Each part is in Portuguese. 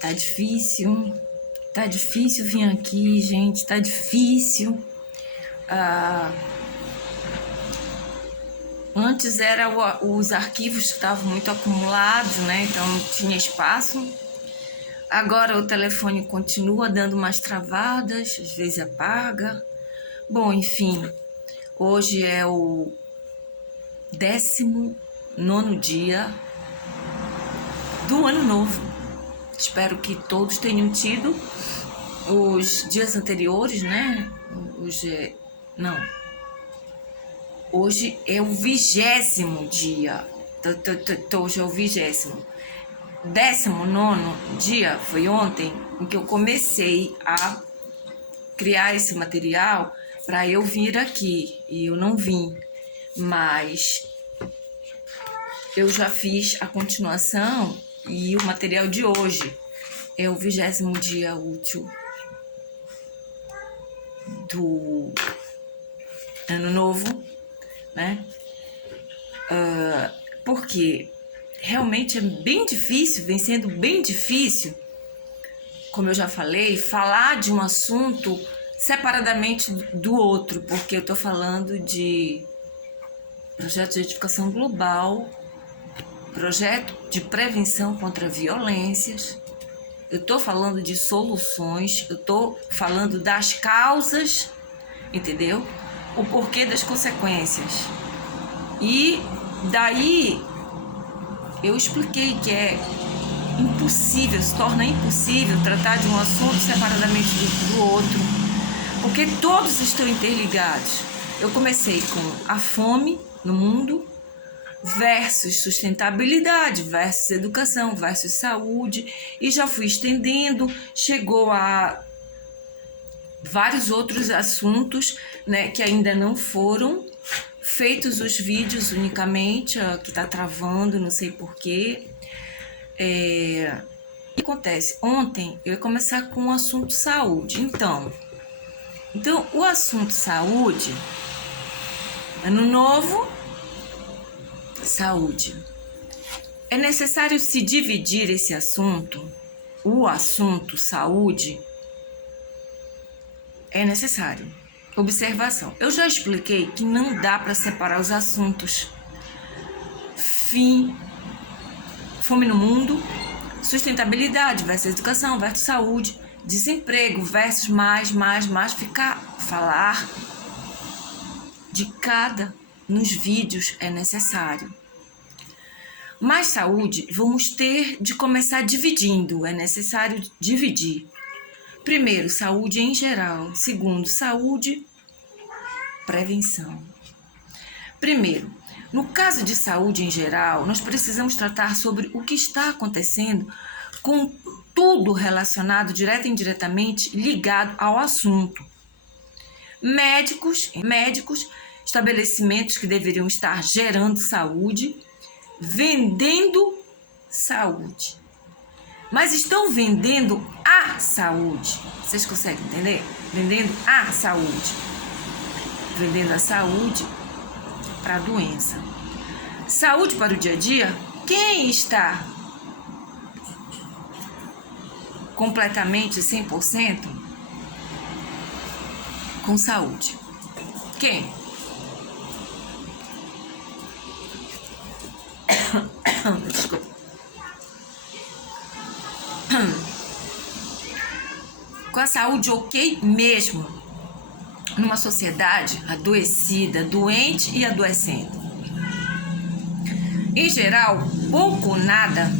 Tá difícil vir aqui, gente, tá difícil. Antes era os arquivos que estavam muito acumulados, né? Então não tinha espaço. Agora o telefone continua dando umas travadas, às vezes apaga. Bom, enfim, hoje é o 19º dia do ano novo. Espero que todos tenham tido os dias anteriores, né? Hoje é o 20º dia. Hoje é o 20º. 19º dia foi ontem em que eu comecei a criar esse material para eu vir aqui. E eu não vim, mas eu já fiz a continuação e o material de hoje é o 20º dia útil do ano novo, né? Porque realmente é bem difícil, vem sendo bem difícil, como eu já falei, falar de um assunto separadamente do outro, porque eu estou falando de projeto de edificação global, projeto de prevenção contra violências, eu estou falando de soluções, eu estou falando das causas, entendeu? O porquê das consequências. E daí eu expliquei que é impossível, se torna impossível tratar de um assunto separadamente do outro, porque todos estão interligados. Eu comecei com a fome no mundo versus sustentabilidade, versus educação, versus saúde, e já fui estendendo, chegou a vários outros assuntos, né, que ainda não foram feitos os vídeos unicamente, que tá travando, não sei porquê. O que acontece? Ontem eu ia começar com o assunto saúde. Então o assunto saúde, ano novo, saúde. É necessário se dividir esse assunto, o assunto saúde, é necessário. Observação. Eu já expliquei que não dá para separar os assuntos. Fome no mundo, sustentabilidade versus educação versus saúde, desemprego versus mais, falar de cada nos vídeos é necessário. Mais saúde, vamos ter de começar dividindo, é necessário dividir. Primeiro, saúde em geral. Segundo, saúde, prevenção. Primeiro, no caso de saúde em geral, nós precisamos tratar sobre o que está acontecendo com tudo relacionado direta e indiretamente ligado ao assunto. Médicos, estabelecimentos que deveriam estar gerando saúde, vendendo saúde. Mas estão vendendo a saúde. Vocês conseguem entender? Vendendo a saúde. Vendendo a saúde para a doença. Saúde para o dia a dia? Quem está completamente 100% com saúde? Quem? Desculpa. Com a saúde ok mesmo, numa sociedade adoecida, doente e adoecendo. Em geral, pouco ou nada.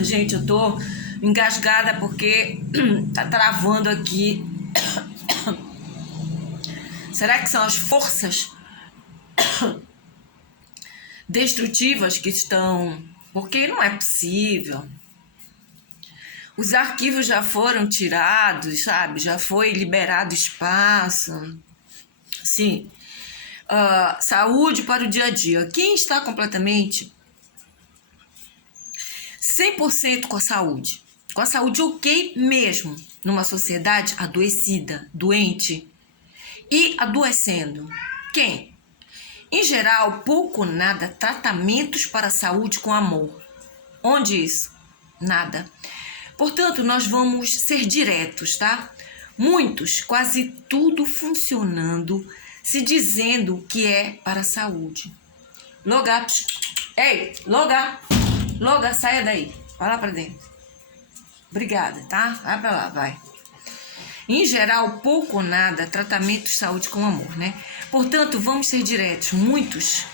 Gente, eu tô engasgada porque tá travando aqui. Será que são as forças destrutivas que estão... Porque não é possível. Os arquivos já foram tirados, sabe? Já foi liberado espaço. Sim. Saúde para o dia a dia. Quem está completamente 100% com a saúde ok mesmo, numa sociedade adoecida, doente e adoecendo? Quem? Em geral, pouco ou nada tratamentos para a saúde com amor. Onde isso? Nada. Portanto, nós vamos ser diretos, tá? Muitos, quase tudo funcionando, se dizendo que é para a saúde. Loga, ei, loga, saia daí, vai lá para dentro. Obrigada, tá? Vai para lá, vai. Em geral, pouco ou nada, tratamento de saúde com amor, né? Portanto, vamos ser diretos, muitos,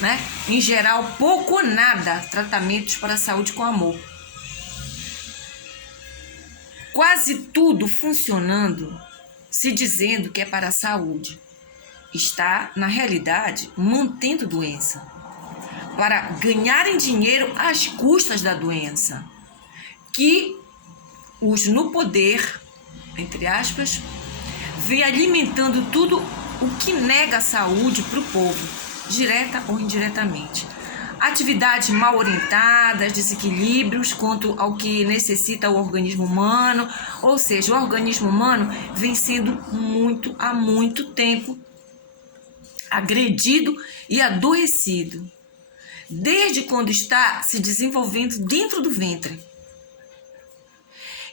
né? Em geral, pouco ou nada, tratamentos para a saúde com amor. Quase tudo funcionando, se dizendo que é para a saúde, está, na realidade, mantendo doença, para ganharem dinheiro às custas da doença, que os no poder, entre aspas, vem alimentando tudo o que nega a saúde para o povo, direta ou indiretamente. Atividades mal orientadas, desequilíbrios quanto ao que necessita o organismo humano, ou seja, o organismo humano vem sendo há muito tempo agredido e adoecido, desde quando está se desenvolvendo dentro do ventre.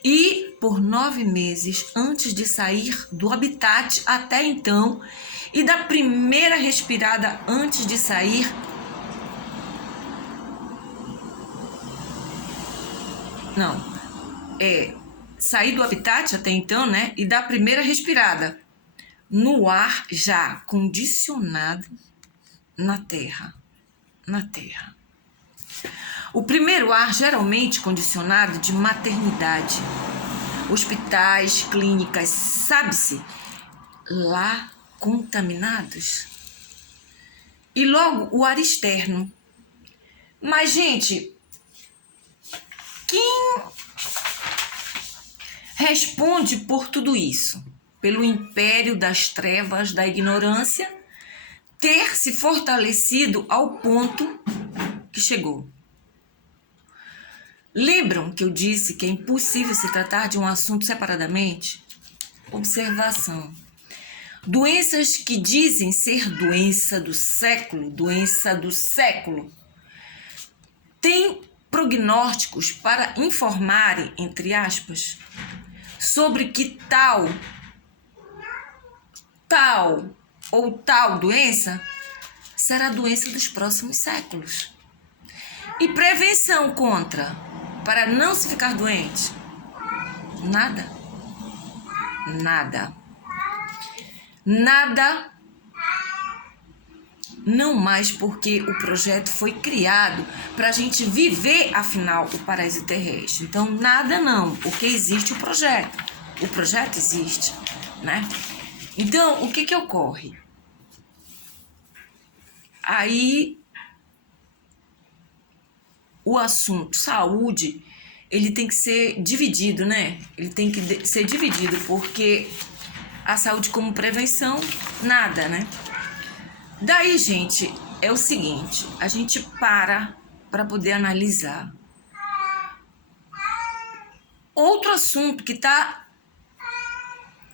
E por 9 meses antes de sair do habitat até então, e da primeira respirada antes de sair, sair do habitat até então, né? E da primeira respirada no ar já condicionado na terra. O primeiro ar geralmente condicionado de maternidade, hospitais, clínicas, sabe-se, lá contaminados. E logo o ar externo. Mas, gente, quem responde por tudo isso? Pelo império das trevas, da ignorância, ter se fortalecido ao ponto que chegou. Lembram que eu disse que é impossível se tratar de um assunto separadamente? Observação. Doenças que dizem ser doença do século, têm prognósticos para informarem, entre aspas, sobre que tal doença será a doença dos próximos séculos. E prevenção contra, para não se ficar doente? Nada. Não mais, porque o projeto foi criado para a gente viver, afinal, o paraíso terrestre. Então, nada não, porque existe o projeto. O projeto existe, né? Então, o que ocorre? Aí, o assunto saúde, ele tem que ser dividido, né? Ele tem que ser dividido, porque a saúde como prevenção, nada, né? Daí, gente, é o seguinte, a gente para poder analisar. Outro assunto que está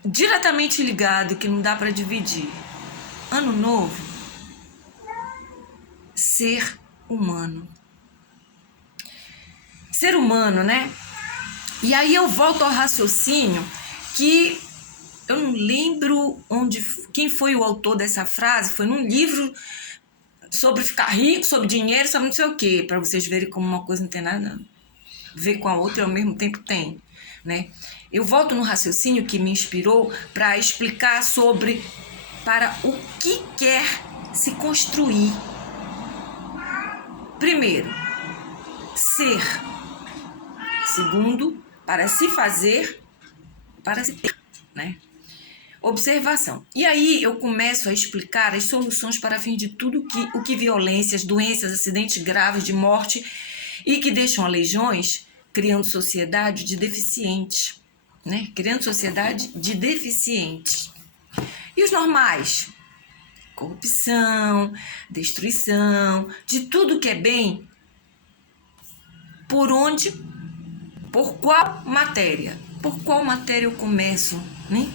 diretamente ligado, que não dá para dividir. Ano novo, ser humano. Ser humano, né? E aí eu volto ao raciocínio que eu não lembro quem foi o autor dessa frase, foi num livro sobre ficar rico, sobre dinheiro, sobre não sei o quê, para vocês verem como uma coisa não tem nada a ver com a outra e ao mesmo tempo tem, né? Eu volto no raciocínio que me inspirou para explicar para o que quer se construir. Primeiro, ser. Segundo, para se fazer, para se ter, né? Observação. E aí eu começo a explicar as soluções para fim de tudo o que violências, doenças, acidentes graves de morte e que deixam aleijões, criando sociedade de deficientes, né? Criando sociedade de deficientes. E os normais? Corrupção, destruição, de tudo que é bem. Por onde? Por qual matéria? Por qual matéria eu começo, né?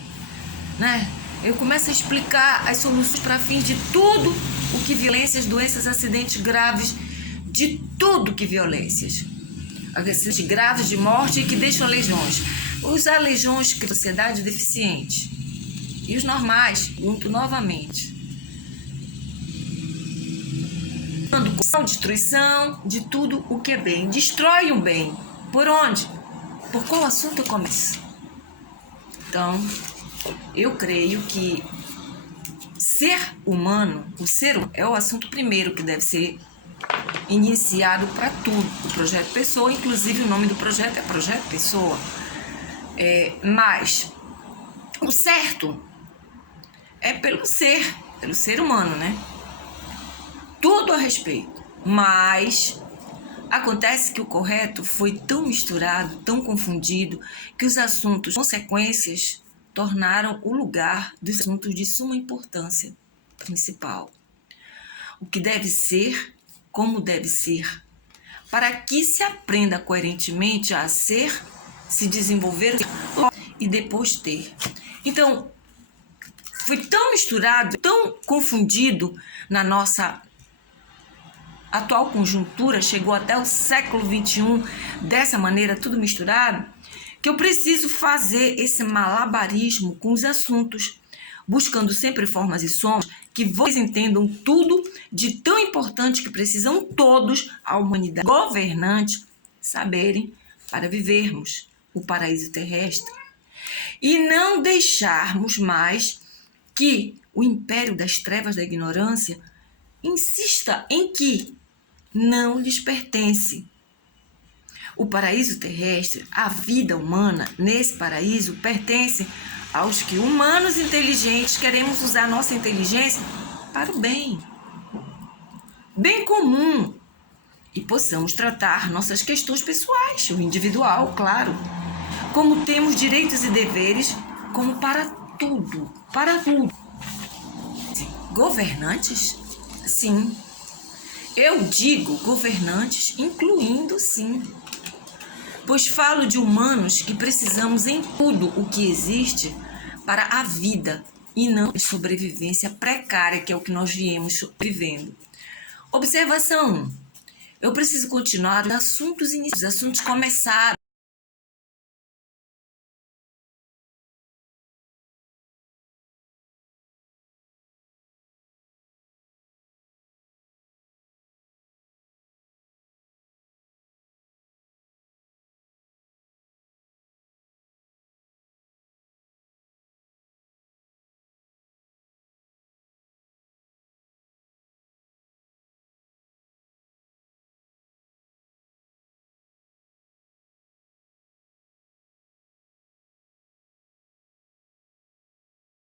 Eu começo a explicar as soluções para fins de tudo o que violências, doenças, acidentes graves, de tudo que violências. acidentes graves de morte e que deixam aleijões. Os aleijões que a sociedade deficiente e os normais, junto novamente. Com destruição de tudo o que é bem. Destrói o bem. Por onde? Por qual assunto eu começo? Então, eu creio que ser humano, o ser humano, é o assunto primeiro que deve ser iniciado para tudo. O Projeto Pessoa, inclusive o nome do projeto é Projeto Pessoa. Mas o certo é pelo ser humano, né? Tudo a respeito. Mas acontece que o correto foi tão misturado, tão confundido, que os assuntos, consequências, tornaram o lugar dos assuntos de suma importância principal. O que deve ser, como deve ser, para que se aprenda coerentemente a ser, se desenvolver e depois ter. Então, foi tão misturado, tão confundido na nossa atual conjuntura, chegou até o século XXI, dessa maneira, tudo misturado, que eu preciso fazer esse malabarismo com os assuntos, buscando sempre formas e sons que vocês entendam tudo de tão importante que precisam todos, a humanidade, governantes, saberem para vivermos o paraíso terrestre. E não deixarmos mais que o império das trevas da ignorância insista em que não lhes pertence. O paraíso terrestre, a vida humana nesse paraíso pertence aos que, humanos inteligentes, queremos usar nossa inteligência para o bem comum, e possamos tratar nossas questões pessoais, o individual, claro, como temos direitos e deveres, como para tudo. Governantes? Sim. Eu digo governantes, incluindo sim. Pois falo de humanos que precisamos em tudo o que existe para a vida e não a sobrevivência precária, que é o que nós viemos vivendo. Observação 1. Eu preciso continuar os assuntos iniciais, os assuntos começados.